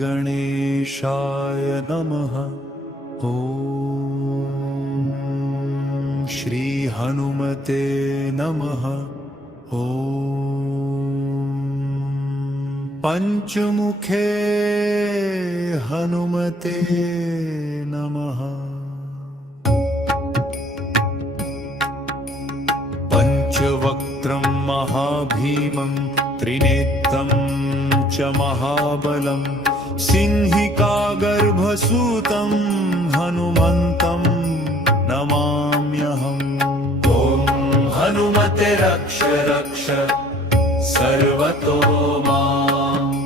गणेशाय नमः। ॐ श्री हनुमते नमः। ॐ पंचमुखे हनुमते नमः। पंचवक्त्रं महाभीमं त्रिनेत्रं च महाबलं सिंहिकागर्भसूतं हनुमन्तं नमाम्यहम्। ॐ हनुमते रक्ष रक्ष सर्वतो माम्।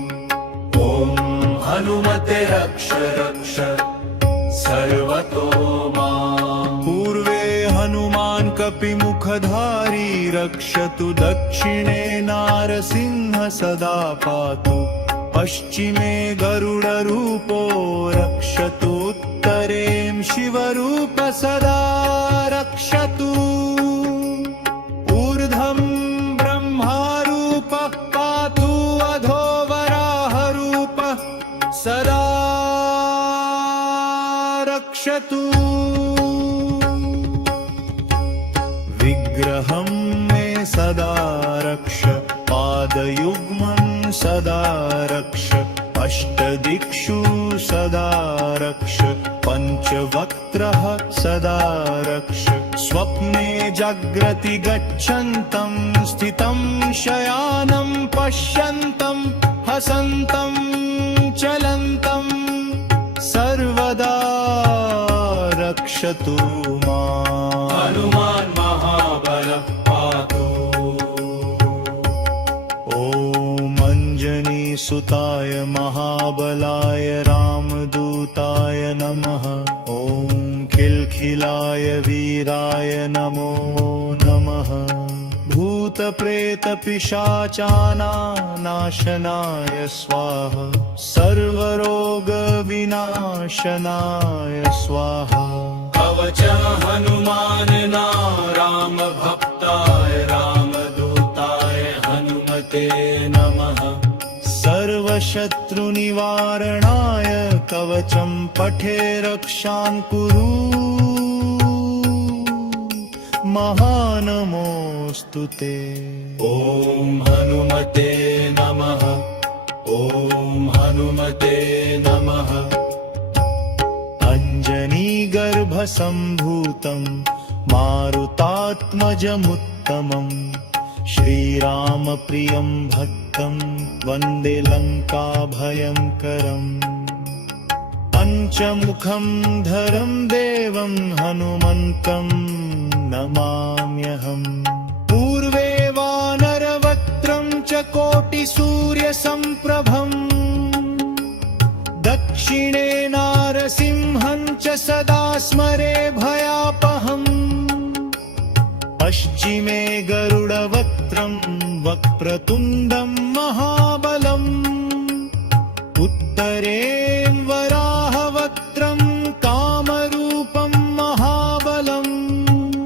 ॐ हनुमते रक्ष रक्ष सर्वतो माम्। पूर्वे हनुमान् कपिमुखधारी रक्षतु, दक्षिणे नारसिंह सदा पातु, पश्चिमे गरुडरूपो रक्षतु, उत्तरें शिवरूप सदा रक्षतु, ऊर्ध्वं ब्रह्मारूप पातु, अधो वराहरूप सदा रक्षतु। विग्रहं मे सदा रक्ष, पादयुग्मं सदा रक्ष, अष्टदिक्षु सदा रक्ष, पञ्चवक्त्रः सदा रक्ष, स्वप्ने जाग्रति गच्छन्तं स्थितं शयानं पश्यन्तं हसन्तं चलन्तं सर्वदा रक्षतु माम्। हनुमान् महाबल पातु। सुताय महाबलाय रामदूताय नमः। ॐ खिलखिलाय वीराय नमो नमः। भूतप्रेतपिशाचानाशनाय स्वाहा, सर्वरोगविनाशनाय स्वाहा। कवचं हनुमान् राम भक्ताय रामदूताय हनुमते नमः। सर्वशत्रुनिवारणाय कवचं पठे रक्षां कुरु, महानमोऽस्तु ते। ॐ हनुमते नमः। ॐ हनुमते नमः। अञ्जनीगर्भसम्भूतं मारुतात्मजमुत्तमम्, श्रीरामप्रियं भक्तं वन्दे लङ्काभयङ्करम्। पञ्चमुखं धरं देवं हनुमन्तं नमाम्यहम्। पूर्वे वानरवक्त्रं च कोटिसूर्यसम्प्रभम्, दक्षिणे नारसिंहं च सदा स्मरे भयापहम्, पश्चिमे गरुडवक्त्रं वक्रतुण्डं महाबलम्, उत्तरे वराहवक्त्रं कामरूपं महाबलम्,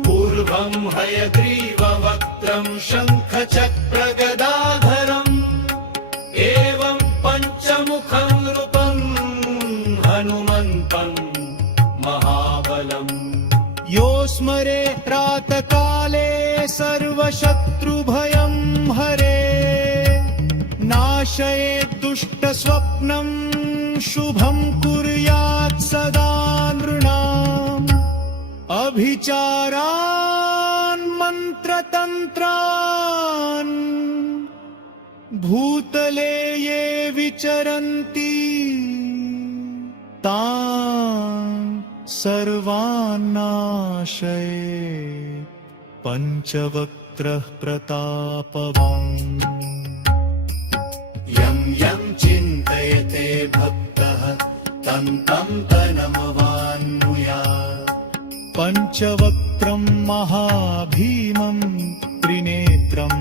पूर्वं हयग्रीववक्त्रं शङ्खचक्रगदाधरम्, एवं पञ्चमुखं रूपं हनुमन्तं महाबलम्। यो स्मरे प्रातःकाले सर्वशत्रुभयं हरे, नाशयेत् दुष्टस्वप्नं शुभं कुर्यात् सदा नृणाम्। अभिचारान् मन्त्रतन्त्रान् भूतले ये विचरन्ति, तान् सर्वान् नाशयेत् पञ्चवक्त्रः प्रतापवान्। यं यं चिन्तयते भक्तः तं तं नमवान्नुयात्। पञ्चवक्त्रं महाभीमं त्रिनेत्रं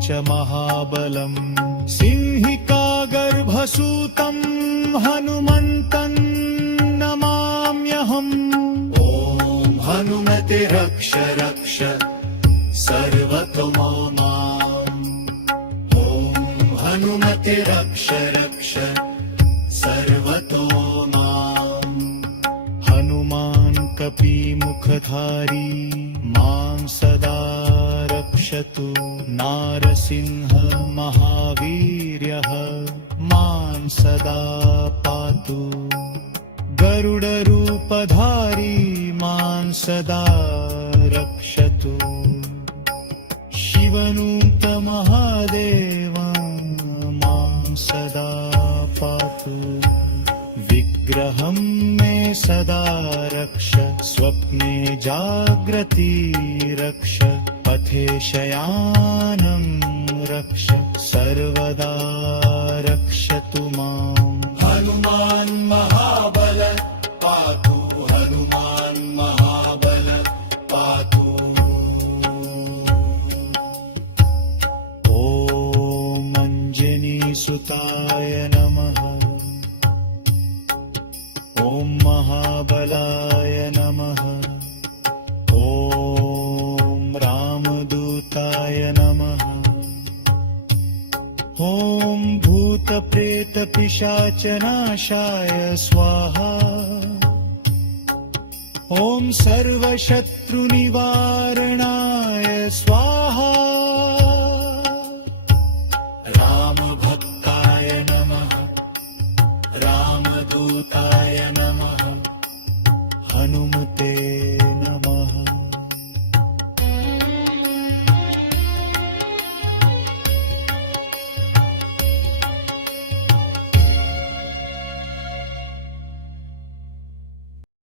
च महाबलं, सिंहिकागर्भसूतं हनुमन्तं नमाम्यहम्। ॐ हनुमते रक्ष रक्ष सर्वतो माम्। ॐ हनुमते रक्ष रक्ष शङ्खधारी मां सदा रक्षतु नारसिंह महावीर्यः मां सदा पातु गरुडरूपधारी मां सदा रक्षतु शिवनूतमहादेव मां सदा पातु विग्रहं मे सदा रक्ष स्वप्ने जाग्रति रक्ष पथे शयानं रक्ष सर्वदा रक्षतु माम् हनुमान् महाबल पातु हनुमान् महाबल पातु ॐ अञ्जनीसुताय नमः ॐ महाबलाय नमः ॐ रामदूताय नमः ॐ भूतप्रेतपिशाचनाशाय स्वाहा ॐ सर्वशत्रुनिवारणाय स्वाहा